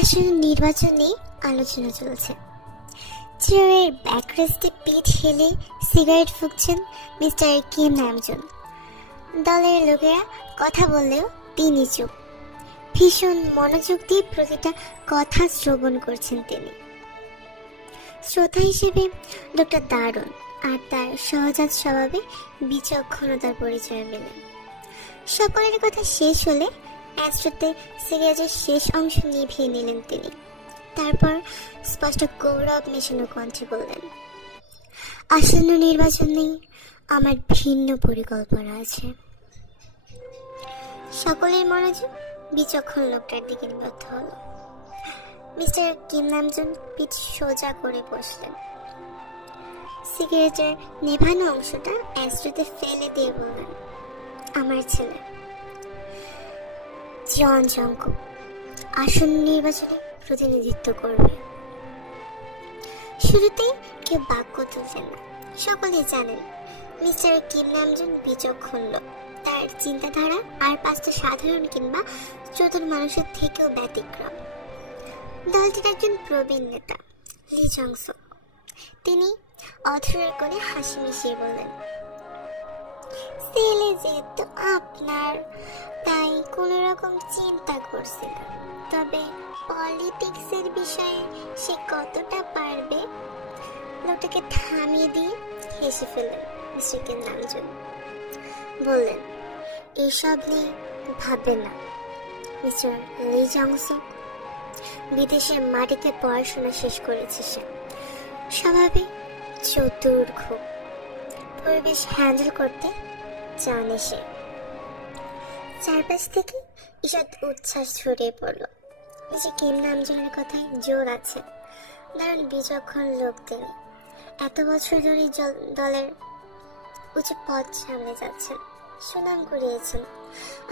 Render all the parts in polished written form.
আসন্ন নির্বাচন নিয়ে আলোচনা চলছে। চেয়ারের ব্যাকরেস্টে পিঠ হেলে সিগারেট ফুঁকছেন মিস্টার কিম নামজুন। দলের লোকেরা কথা বললেও তিনি চুপ। ভীষণ মনোযোগ দিয়ে প্রতিটা কথা শ্রবণ করছেন তিনি। শ্রোতা হিসেবে লোকটা দারুণ, আর তার সহজাত স্বভাবে বিচক্ষণতার পরিচয় পেলেন। সকলের কথা শেষ হলে অ্যাস্ট্রোতে সিগারেটের শেষ অংশ নিভিয়ে নিলেন তিনি। তারপর স্পষ্ট গৌরব মেশানো কণ্ঠে বললেন, আসন্ন নির্বাচন নিয়ে আমার ভিন্ন পরিকল্পনা আছে। সকলের মনোযোগ বিচক্ষণ লোকটার দিকে নিবদ্ধ হলো। মিস্টার কিম নামজুন পিঠ সোজা করে বসলেন। সিগারেটের নেভানো অংশটা অ্যাস্ট্রোতে ফেলে দিয়ে বললেন, আমার ছেলে জন জঙ্কুক আসন্ন নির্বাচনে প্রতিনিধিত্ব করবে। শুরুতেই কেউ বাক্য তুললেন না। সকলেই জানেন মিস্টার কিম নামজুন বিচক্ষণ লোক। তার চিন্তাধারা আর পাঁচটা সাধারণ কিংবা চতুর মানুষের থেকেও ব্যতিক্রম। দলটির একজন প্রবীণ নেতা লি জংসক, তিনি অধরের কোণে হাসি মিশিয়ে বললেন, ছেলে যেহেতু আপনার, তাই কোনো রকম চিন্তা করছে না, তবে পলিটিক্সের বিষয়ে সে কতটা পারবে। লোকটাকে থামিয়ে দিয়ে হেসে ফেললেন মিস্টার কিম নামজুন। বললেন, এসব নিয়ে ভাববেন না মিস্টার লি জংসক। বিদেশের মাটিতে পড়াশোনা শেষ করেছে সে। স্বভাবে চতুর খুব, পরিবেশ হ্যান্ডেল করতে জানে সে। চারপাশ থেকে ঈষৎ উচ্ছ্বাস ছড়িয়ে পড়ল। মিস্টার কিম নামজুনের কথায় জোর আছে। দারুণ বিচক্ষণ লোক তিনি। এত বছর ধরে দলের উঁচু পদ সামনে যাচ্ছেন, সুনাম কুড়িয়েছেন।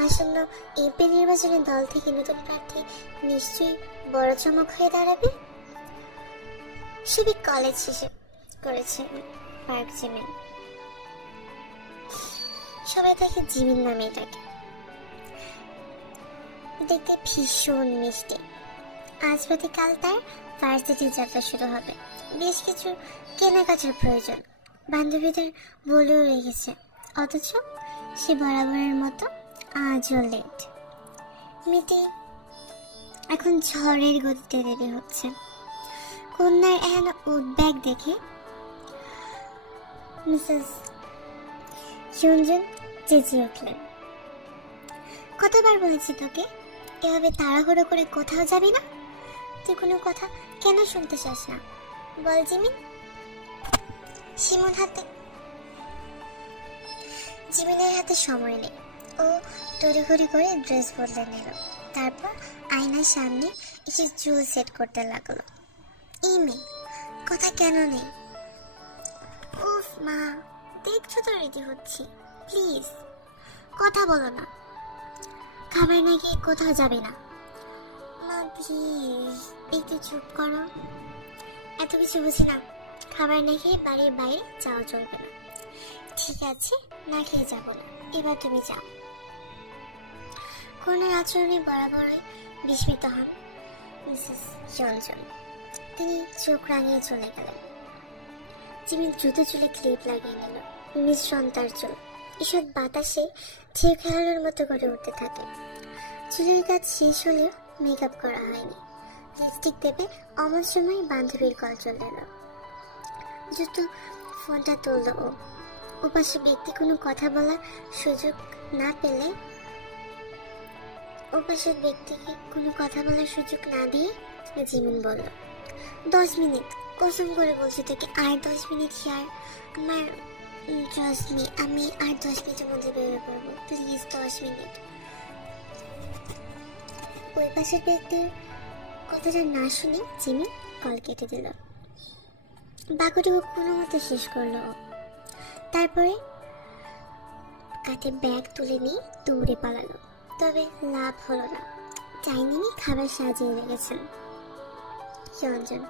আসন্ন এমপি নির্বাচনে দল থেকে নতুন প্রার্থী নিশ্চয়ই বড় চমক হয়ে দাঁড়াবে। সিভিক কলেজ শেষে করেছে পার্ক জিমিন। সবাই তাকে জিমিন নামে ডাকে। দেখতে ভীষণ মিষ্টি। আজ বাদে কাল তার ভার্সিটির যাত্রা শুরু হবে। বেশ কিছু কেনাকাটার প্রয়োজন। বান্ধবীদের বলেও রেখেছে, অথচ সে বরাবরের মতো আজও লেট। মিটি এখন ঝড়ের গতিতে দেরি হচ্ছে। কন্যার এখন উদ্বেগ দেখে মিসেস হিউনজুন চেঁচিয়ে উঠলেন, কতবার বলেছি তোকে এভাবে তাড়াহুড়ো করে কোথাও যাবি না? তুই কোনো কথা কেন শুনতে চাস না বল জিমিন? জিমিনের হাতে সময় নেই। ও তড়িঘড়ি করে ড্রেস বদলে নিল। তারপর আয়নার সামনে এসে চুল সেট করতে লাগলো। ইমি কথা কেন নেই? উফ মা, দেখছো তো রেডি হচ্ছি, প্লিজ কথা বলো না। খাবার না গিয়ে কোথাও যাবে না। মা প্লিজ একটু চুপ করো। এত কিছু বুঝি না। খাবার না খেয়ে বাড়ির বাইরে যাওয়া চলবে না। ঠিক আছে, না খেয়ে যাবো না। এবার তুমি যাও। কন্যার আচরণে বরাবরই বিস্মিত হন মিসেস হিউনজুন। তিনি চোখ রাঙিয়ে চলে গেলেন। জিমিন দ্রুত চুলে ক্লিপ লাগিয়ে নিল। মিশ্রণ তার চুল ঈষৎ বাতাসে ঢেউ খেলানোর মতো করে উঠতে থাকে। চুলের কাজ শেষ হলেও মেকআপ করা হয়নি। লিপস্টিক দেবে অমন সময় বান্ধবীর কল চলে এলো। দ্রুত ফোনটা তুলল ও। ওপাশে ব্যক্তি কোনো কথা বলার সুযোগ না পেলে ওপাশের ব্যক্তিকে কোনো কথা বলার সুযোগ না দিয়ে জিমিন বলল, 10 মিনিট, কসম করে বলছি তোকে, আর 10 মিনিট হিয়ার। আমার ট্রাস্ট মি, আমি আর 10 মিনিটের মধ্যে বেরোতে পারবো। Please 10 minute. ওই পাশের ব্যক্তির কথাটা না শুনে জিমিন কল কেটে দিল। বাক্যটুকু কোনো মতে শেষ করলো। তারপরে কাঁধে ব্যাগ তুলে নিয়ে দৌড়ে পালালো। তবে লাভ হলো না। চাইনিনি খাবার সাজিয়ে রেখেছেন হিউনজুন।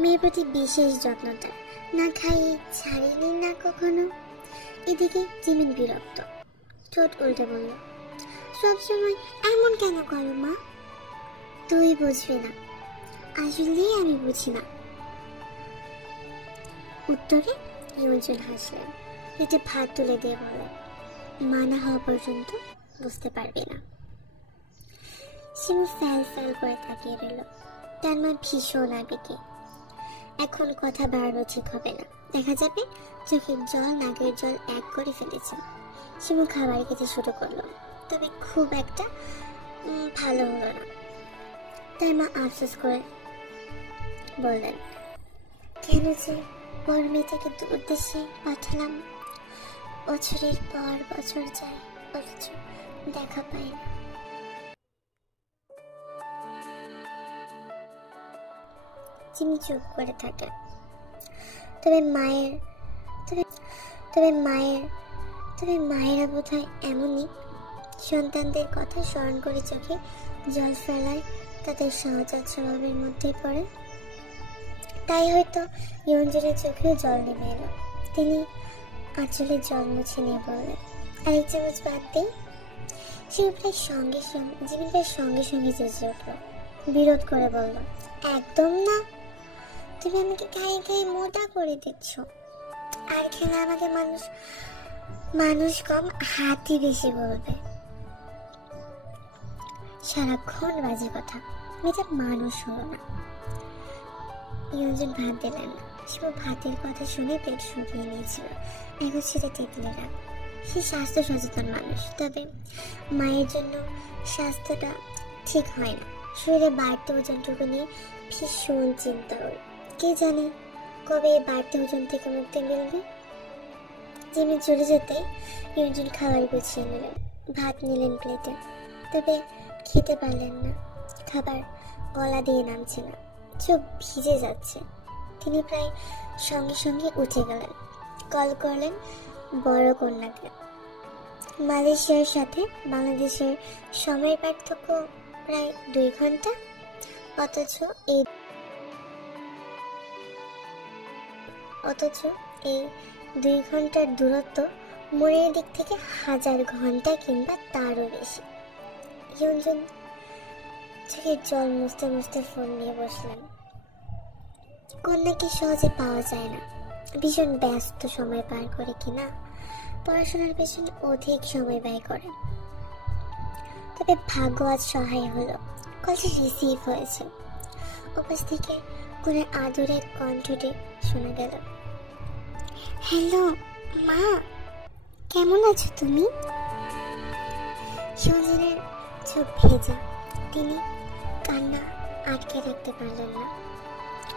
মেয়ের প্রতি বিশেষ যত্নটা না খাইয়ে ছাড়েনি না কখনো। এদিকে জিমিন বিরক্ত, ঠোঁট উল্টে বলল, সবসময় এমন কেন করো মা? তুই বুঝবি না, আসলেই আমি বুঝি না। উত্তরে ইয়ঞ্জন হাসলেন, পেটে ভাত তুলে দিয়ে বললেন, মানা হওয়া পর্যন্ত বুঝতে পারবে না। শিমু ফ্যাল ফ্যাল করে তাকিয়ে রইল। তার মা ভীষণ আবেগে। এখন কথা বাড়ানো ঠিক হবে না, দেখা যাবে চোখের জল নাকের জল এক করে ফেলেছে। শিমু খাবার খেতে শুরু করলো, তবে খুব একটা ভালো হলো না। তার মা আফসোস করে বললেন, কেন যে বড় মেয়েটাকে দূর দেশে পাঠালাম। বছরের পর বছর যায়, অথচ দেখা পাই না। চিনি চুপ করে থাকে। তবে মায়েরা বোধহয় এমনই, সন্তানদের কথা স্মরণ করে চোখে জল ফেলায় তাদের সহজাত স্বভাবের মধ্যে পড়ে। তাই হয়তো ইয়ঞ্জনের চোখেও জল নেমে এলো। তিনি আঁচলে জল মুছে নিয়ে বললেন, আরেক চামচ বাদ দিই। সে প্রায় সঙ্গে সঙ্গে চেঁচে উঠল, বিরোধ করে বলল, একদম না, তুমি আমাকে গায়ে গায়ে মোটা করে দিচ্ছ। আর খেলে আমাকে মানুষ কম, হাতি বেশি বলবে। সারাক্ষণ বাজে কথা, মেয়েটা মানুষ হলো না। ইয়ঞ্জন ভাত দিলেন না। শিমু ভাতের কথা শুনে পেট শুকিয়ে নিয়েছিল। এখন সেটা টেবিলে রাখ। সে স্বাস্থ্য সচেতন মানুষ, তবে মায়ের জন্য স্বাস্থ্যটা ঠিক হয় না। শরীরে বাড়তি ওজনটুকু নিয়ে ভীষণ চিন্তা ওর। কে জানে কবে এই বাড়তি ওজন থেকে মুক্তি মিলবে। জিমে চলে যেতে ইয়ঞ্জন খাবার গুছিয়ে নিলেন, ভাত নিলেন প্লেটে, তবে খেতে পারলেন না। খাবার গলা দিয়ে নামছে না, চোখ ভিজে যাচ্ছে। তিনি প্রায় সঙ্গে উঠে গেলেন, কল করলেন বড় কন্যাকে। মালয়েশিয়ার সাথে বাংলাদেশের সময়ের পার্থক্য প্রায় 2 ঘন্টা, অথচ এই 2 ঘন্টার দূরত্ব মনের দিক থেকে 1000 ঘন্টা কিংবা তারও বেশি। ইয়ঞ্জন চোখের জল মুছতে মুছতে ফোন নিয়ে বসলেন। কন্যাকে সহজে পাওয়া যায় না, ভীষণ ব্যস্ত সময় পার করে কিনা পড়াশোনার পেছনে অধিক সময় ব্যয় করে। তবে ভাগ্য আজ সহায় হলো, কলটি রিসিভ হয়েছে। ওপাশ থেকে কোনের আদরের কণ্ঠটি শোনা গেল, হ্যালো মা, কেমন আছো তুমি? সঞ্জনের চোখ ভেজা, তিনি কান্না আটকে রাখতে পারলেন না।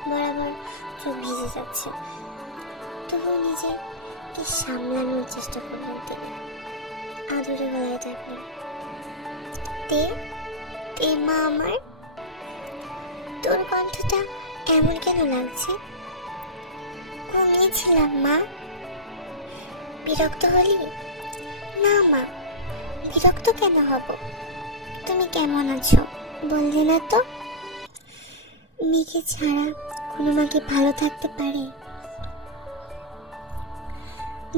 বরাবর চোখ ভিজে যাচ্ছে, তবুও নিজেকে সামলানোর চেষ্টা করলেন। তিনি আদরে গলায় ডাকলেন, তে মা আমার, তোর কণ্ঠটা এমন কেন লাগছে? ঘুমিয়েছিলাম মা। বিরক্ত হলি? না মা, বিরক্ত কেন হব? তুমি কেমন আছো বললে না তো। মেয়েকে ছাড়া কোনো মাকে ভালো থাকতে পারে?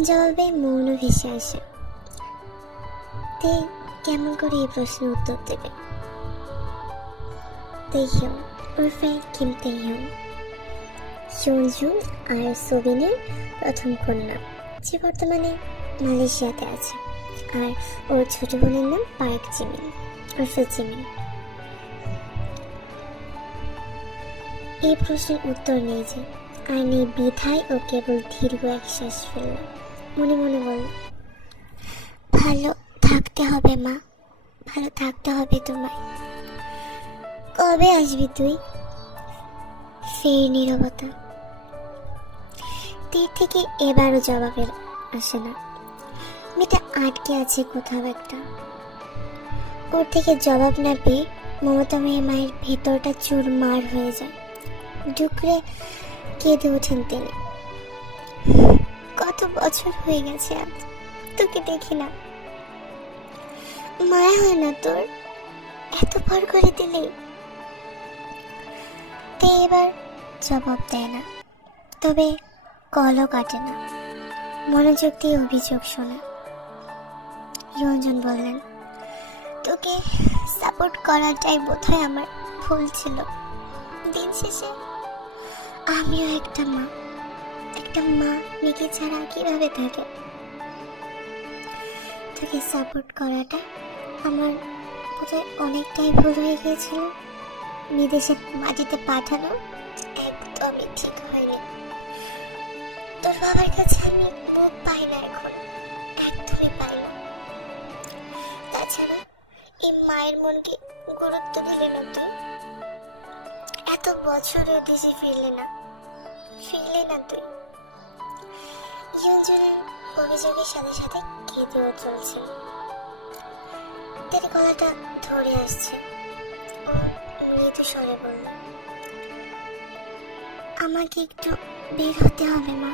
জবাবে মৌন ভেসে আসে। তে কেমন করে এই প্রশ্নের উত্তর দেবে? তেইয়ন ওরফে কিম তেইয়ন, ইয়ঞ্জন আর সোবিনের প্রথম কন্যা, যে বর্তমানে মালয়েশিয়াতে আছে। আর ওর ছোট বোনের নাম পার্ক জিমিন ওরফে জিমিন। এই প্রশ্নের উত্তর নেই যে, আর নেই বিধায় ও কেবল দীর্ঘ এক শ্বাস ফেলল। মনে মনে বলল, ভালো থাকতে হবে মা, ভালো থাকতে হবে তোমায়। কবে আসবি তুই? ফের নীরবতা। তীর থেকে এবারও জবাবের আসে না। মেয়েটা আটকে আছে কোথাও একটা। ওর থেকে জবাব না পেয়ে মমতাময়ী মায়ের ভেতরটা চুরমার হয়ে যায়। ডুকরে কেঁদে ওঠেন তিনি। কত বছর হয়ে গেছে আজ তোকে দেখি না। মায়া হয় না তোর? এত ভর করে দিলি। তে এবার জবাব দেয় না, তবে কলও কাটে না। মনোযোগ দিয়ে অভিযোগ শোনা। ইয়ঞ্জন বললেন, তোকে সাপোর্ট করাটাই বোধহয় আমার ভুল ছিল। দিন শেষে আমিও একটা মা মেয়েকে ছাড়া কিভাবে থাকে। তাকে সাপোর্ট করাটা আমার বোধহয় অনেকটাই ভুল হয়ে গিয়েছিল। বিদেশে মাটিতে পাঠানো একদমই ঠিক হয়নি। তোর বাবার কাছে আমি মুখ পাই না, এখন একদমই পাই না। তাছাড়া এই মায়ের মনকে গুরুত্ব দিলে না তুই, এত বছরেও দেশে ফিরলে না তুই। ইয়ঞ্জনের অভিযোগের সাথে সাথে কেঁদেও চলছে। তার গলাটা ধরে আসছে। ও মৃদু স্বরে বলল, আমাকে একটু বের হতে হবে মা,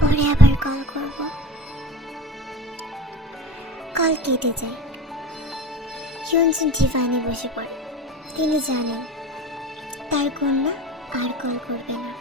পরে আবার কল করব। কল কেটে যায়। ইয়ঞ্জন ডিভাইনে বসে পড়ে। তিনি জানেন তার কন্যা আর কল করবে না।